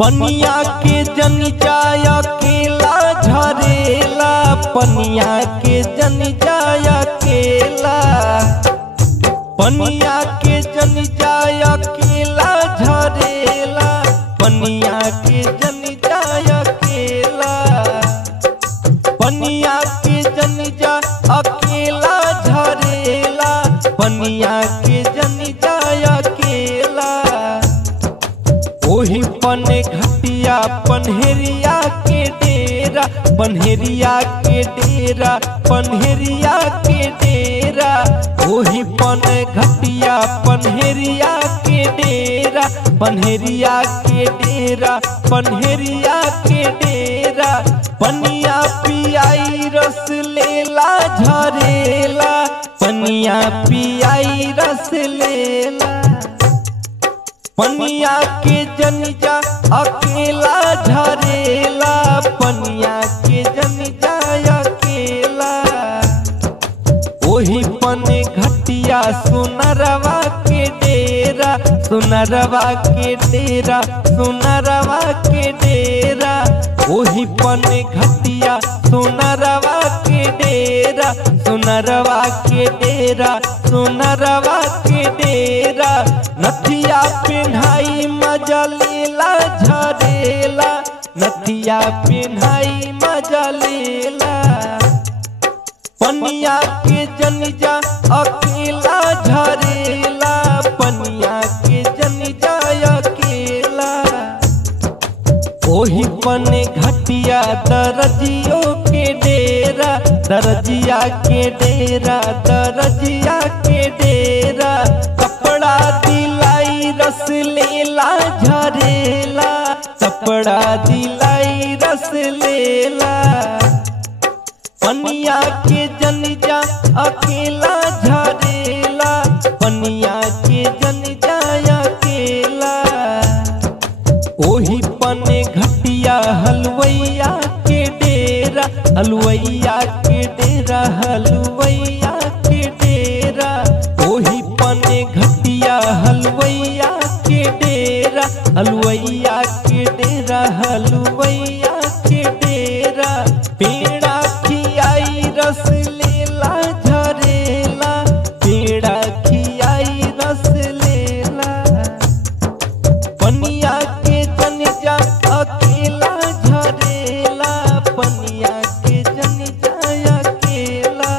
पनिया के जन जाय अकेला झरेला, पनिया के जन जाय अकेला, पनिया के जन जाय अकेला झरेला, पनिया के जन जाय अकेला, पनिया के जन जाय अकेला झरेला, पनिया के जन जाय अकेला। ओही पने घटिया पन्हेरिया के डेरा, पन्हेरिया के डेरा, पन्हेरिया के डेरा, ओही पने घटिया पन्हेरिया के डेरा, पन्हेरिया के डेरा, पन्हेरिया के डेरा। पनिया पियाई रस लेला झरेला, पनिया पियाई रस लेला, पनिया के जन जा अकेला झरेला, पनिया के जन जाय अकेला। ओही पने घटिया सुनरवा के डेरा, सुनरवा के डेरा, सुनरवा के डेरा, ओही पने घटिया सुनरवा के डेरा, सुनरवा के डेरा, सुनरवा के डेरा। नथिया पिन्हाई मजा लेला झरेला, नथिया पिन्हाई मजा लेला, पनिया के जन जा अकेला झरेला, पनिया के जन जाय अकेला। ओही पने घटिया दरजियो के डेरा, दरजिया के डेरा, दरजिया के डेरा। कपड़ा दिलाई रस लेला झरेला, कपड़ा दिलाई रस लेला, पनिया के जन जा अकेला झरेला, पनिया के जन जाय अकेला। ओही पने घटिया हलवैया के डेरा, हलवैया के डेरा, हलवैया के डेरा। ओही पने घटिया हलवैया के डेरा, हलवैया के डेरा, हलवैया के डेरा। पेड़ा खियाई रस लेला झरेला, पेड़ा खियाई रस लेला, पनिया के जन जा अकेला झरेला, पनिया के जन जाय अकेला,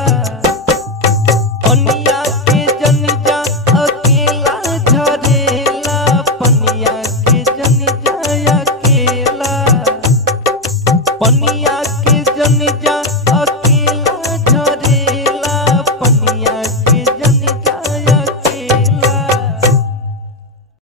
पनिया के जन जा अकेला झरेला, पनिया के जन जाय अकेला, पनिया